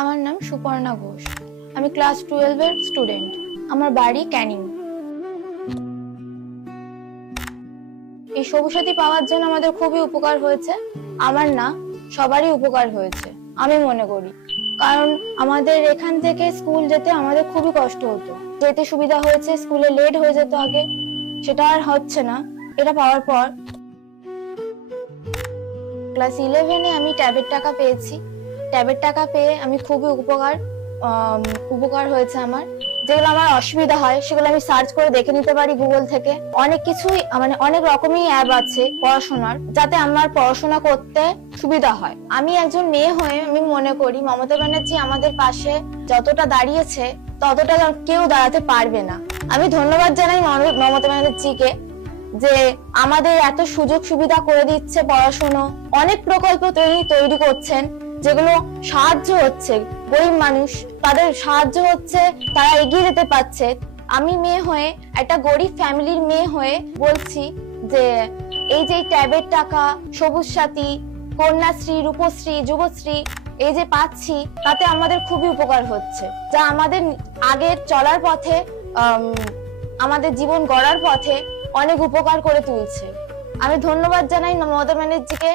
আমার নাম সুপর্ণা ঘোষ। আমি ক্লাস 12 এর স্টুডেন্ট। আমার বাড়ি ক্যানিং। এই সবুজ সাথী পাওয়ার জন্য আমাদের খুবই উপকার হয়েছে। আমার না, সবারই উপকার হয়েছে আমি মনে করি। কারণ আমাদের এখান থেকে স্কুল যেতে আমাদের খুবই কষ্ট হতো। যেতে সুবিধা হয়েছে, স্কুলে লেট হয়ে যেত আগে, সেটা আর হচ্ছে না এটা পাওয়ার পর। ক্লাস 11-এ আমি ট্যাবের টাকা পেয়েছি। ট্যাবের টাকা পেয়ে আমি খুবই উপকার হয়েছে আমার। যেগুলো আমার অসুবিধা হয় সেগুলো আমি সার্চ করে দেখে নিতে পারি গুগল থেকে। অনেক কিছুই মানে অনেক রকমই অ্যাপ আছে পড়াশোনার, যাতে আমার পড়াশোনা করতে সুবিধা হয়। আমি একজন মেয়ে হয়ে আমি মনে করি মমতা ব্যানার্জি আমাদের পাশে যতটা দাঁড়িয়েছে ততটা কেউ দাঁড়াতে পারবে না। আমি ধন্যবাদ জানাই মমতা ব্যানার্জিকে যে আমাদের এত সুযোগ সুবিধা করে দিচ্ছে, পড়াশোনা অনেক প্রকল্প তৈরি করছেন, যেগুলো সাহায্য হচ্ছে গরিব মানুষ, তাদের সাহায্য হচ্ছে, তারা এগিয়ে যেতে পারছে। আমি মেয়ে হয়ে, একটা গরিব ফ্যামিলির মেয়ে হয়ে বলছি যে এই যে ট্যাবের টাকা, সবুজ সাথী, কন্যাশ্রী, রূপশ্রী, যুবশ্রী এই যে পাচ্ছি, তাতে আমাদের খুবই উপকার হচ্ছে, যা আমাদের আগের চলার পথে, আমাদের জীবন গড়ার পথে অনেক উপকার করে তুলছে। আমি ধন্যবাদ জানাই মমতা ব্যানার্জিকে।